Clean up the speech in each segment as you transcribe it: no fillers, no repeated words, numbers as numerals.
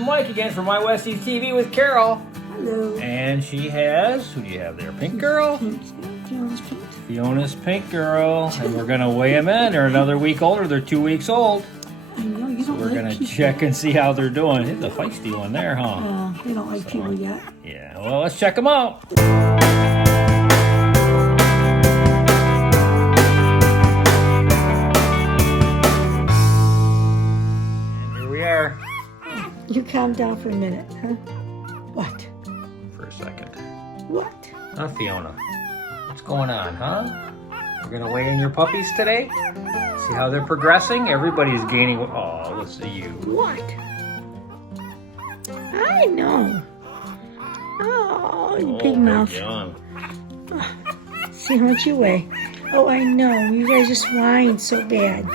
Mike again for My Westie TV with Carol. Hello. And she has, who do you have there? Pink girl? Fiona's pink. Fiona's pink girl. And we're going to weigh them in. They're another week older. They're 2 weeks old. I know, you don't We're like going to people. check and see how they're doing. It's a feisty one there, huh? They don't like people yet. Yeah, well, let's check them out. And here we are. You calm down for a minute, huh? What? For a second. What? Huh, Fiona? What's going on, huh? We're gonna weigh in your puppies today? See how they're progressing? Everybody's gaining. Oh, let's see you. What? I know. Oh, you big mouth. John. See how much you weigh. Oh, I know. You guys just whine so bad.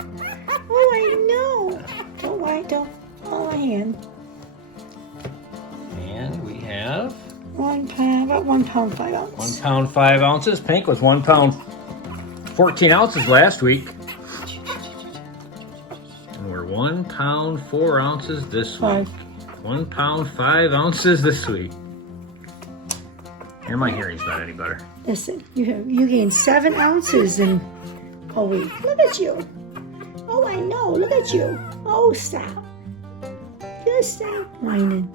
Oh, I know. Don't whine. Don't. Oh, my hand. And we have 1 pound. About 1 pound 5 ounces. 1 pound 5 ounces. Pink was 1 pound 14 ounces last week. And we're 1 pound 4 ounces this week. 1 pound 5 ounces this week. Here, my hearing's not any better. Listen, you gained 7 ounces in a week. Look at you. Oh, I know. Look at you. Oh, stop. Just stop whining.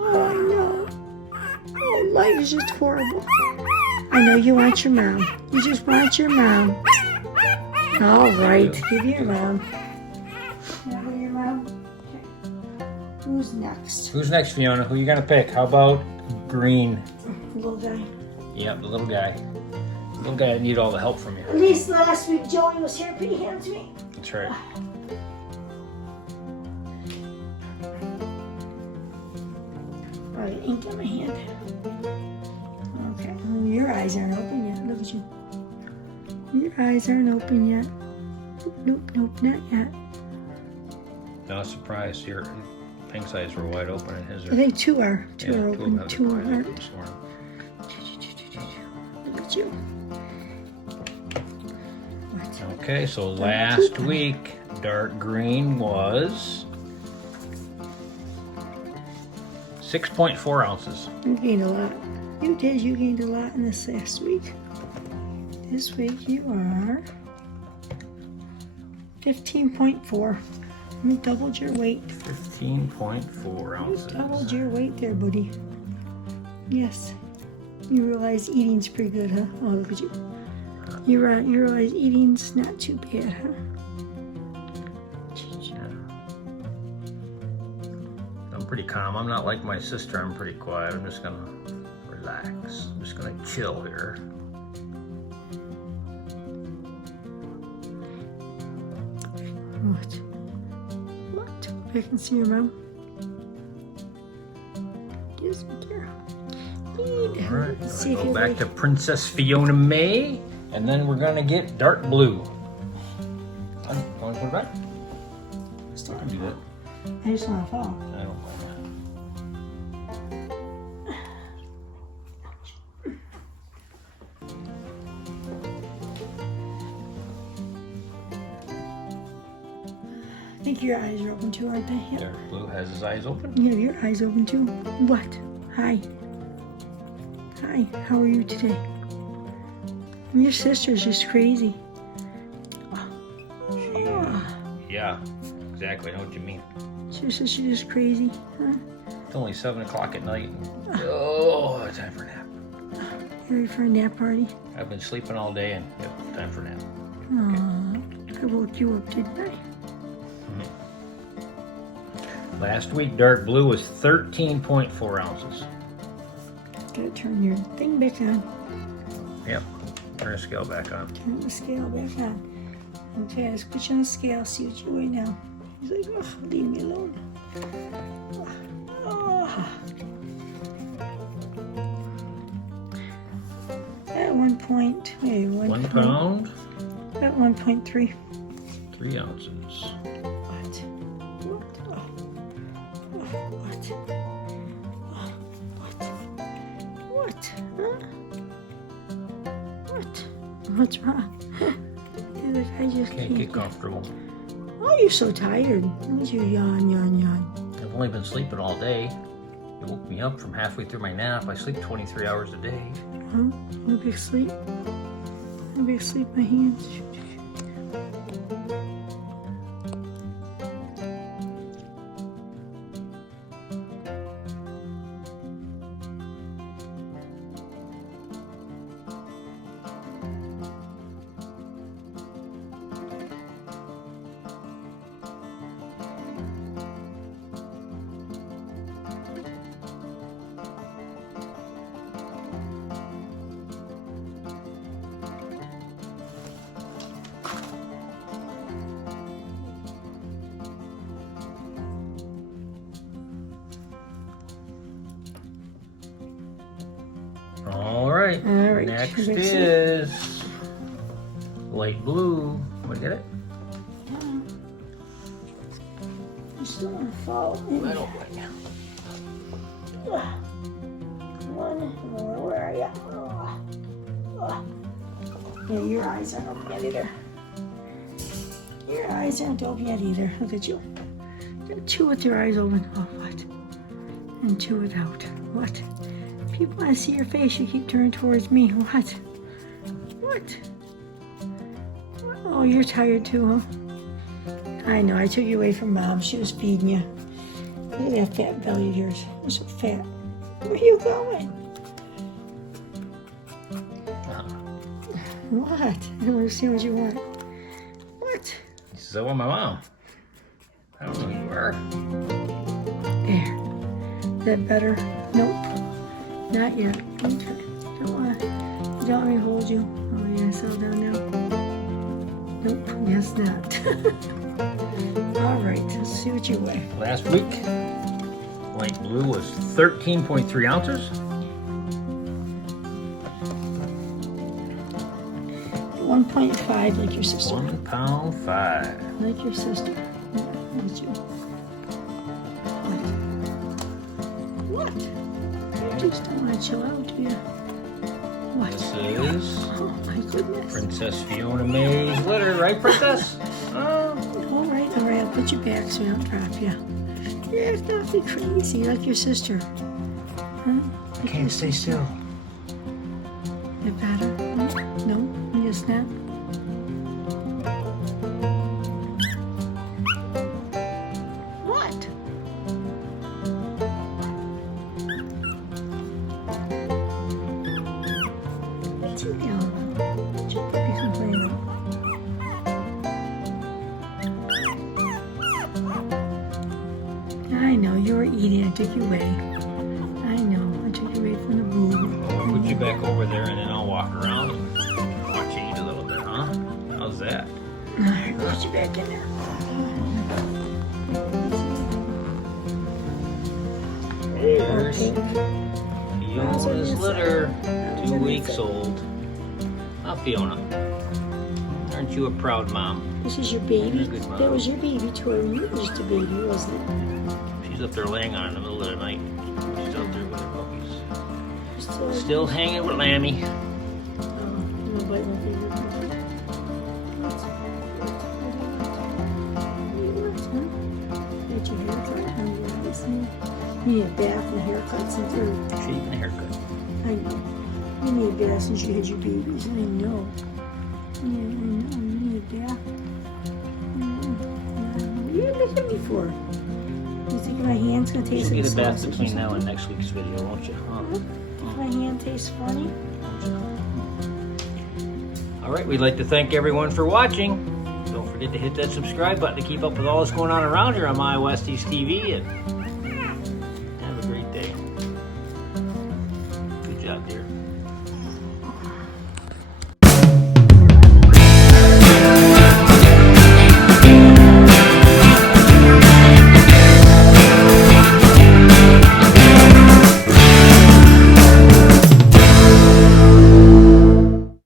Oh, I know. Oh, life is just horrible. I know you want your mom. You just want your mom. All right, give your mom. Have your mom. Okay. Who's next? Who's next, Fiona? Who you gonna pick? How about green? Little guy. Yep, the little guy. The little guy that need all the help from you. At least last week Joey was here, put your hand to me. That's right. Oh, the ink on my hand. Okay. Oh, your eyes aren't open yet. Look at you. Your eyes aren't open yet. Nope, nope, not yet. Not surprised. Your Pink's eyes were wide open and his I are. think two are. Two Yeah, are open. have Two their eyes aren't. open this morning. Look at you. What? Okay, so last week, dark green was 6.4 ounces. You gained a lot. You did. You gained a lot in this last week. This week you are 15.4. You doubled your weight. 15.4 ounces. You doubled your weight there, buddy. Yes. You realize eating's pretty good, huh? Oh, look at you. You realize eating's not too bad, huh? I'm pretty calm. I'm not like my sister. I'm pretty quiet. I'm just gonna relax. I'm just gonna chill here. What? What? I can see your mom. Yes, girl. All right, Let's see if go you back like. to Princess Fiona May, and then we're gonna get dark blue. Want to put it back? I can do that. I just want to fall. I don't mind I think your eyes are open too, aren't they? that. Yep. Dark blue has his eyes open. You have your eyes open too. What? Hi. Hi. How are you today? Your sister's just crazy. Yeah, exactly. I know what you mean. Your sister's just crazy, huh? It's only 7 o'clock at night. Oh, time for a nap. You ready for a nap party? I've been sleeping all day, and yep, time for a nap. Aw, I woke you up, didn't I? Last week, dark blue was 13.4 ounces. Gotta turn your thing back on. Yep, turn the scale back on. Turn the scale back on. Okay, let's put you on the scale, see what you weigh now. He's like, oh, leave me alone. Oh. At 1 point, wait, 1 pound, At 1.3. 3 ounces. What? What? Oh. Oh, what? Oh, what? What? Huh? What? What's wrong? You're like, I just Can't get comfortable. Oh, you're so tired. Look at you yawn, yawn, yawn. I've only been sleeping all day. You woke me up from halfway through my nap. I sleep 23 hours a day. Huh? Maybe asleep? Maybe asleep, my hands. All right. Next is light blue. Want to get it? You still want to fall? I don't like it. One more. Where are you? Yeah, your eyes aren't open yet either. Your eyes aren't open yet either. Look at you. Two with your eyes open. Oh, what? And two without. What? People want to see your face. You keep turning towards me. What? What? Oh, you're tired too, huh? I know. I took you away from Mom. She was feeding you. Look at that fat belly of yours. You're so fat. Where are you going? What? I don't understand what you want. What? So want my mom. I don't know who you are. There. Is that better? Nope. Not yet. Okay. Don't want me to hold you. Oh yeah, settle down now. Nope. Yes, not. All right. Let's see what you weigh. Last week, light blue was 13.3 ounces. 1.5 like your sister. 1 pound 5. Like your sister. Yeah, that's you. What? What? You just don't want to chill out, do you? What? This is Oh my goodness. Princess Fiona May's litter, right, Princess? Oh. All right. I'll put you back so I don't drop you. Yeah, it's not be crazy like your sister. Huh? I can't stay still. Get better? No? You snap? What? What you yelling about? What you be complaining about? I know, you were eating. I took you away. I know, I took you away from the boob. I'll put you back over there and then I'll walk around and watch you eat a little bit, huh? How's that? All right, put you back in there. There's Fiona's litter, 2 weeks old. Now, Fiona, aren't you a proud mom? This is your baby? You're a good mom. That was your baby toy when you were just a baby, wasn't it? She's up there laying on in the middle of the night. She's out there with her puppies. Still, Still hanging with Lammy. you wanna bite my favorite puppy? Get your haircut on your eyes. You need a bath and a haircut since you're... Shave and a haircut. I know. You need a bath since you had your babies. I know. Yeah, I know. You need a bath. What are you looking at me for? You think my hand's gonna taste You'll like get a bath sausage or between now and something? next week's video, won't you? Huh? Think my hand tastes funny? All right, we'd like to thank everyone for watching. Don't forget to hit that subscribe button to keep up with all that's going on around here on My Westie's TV. And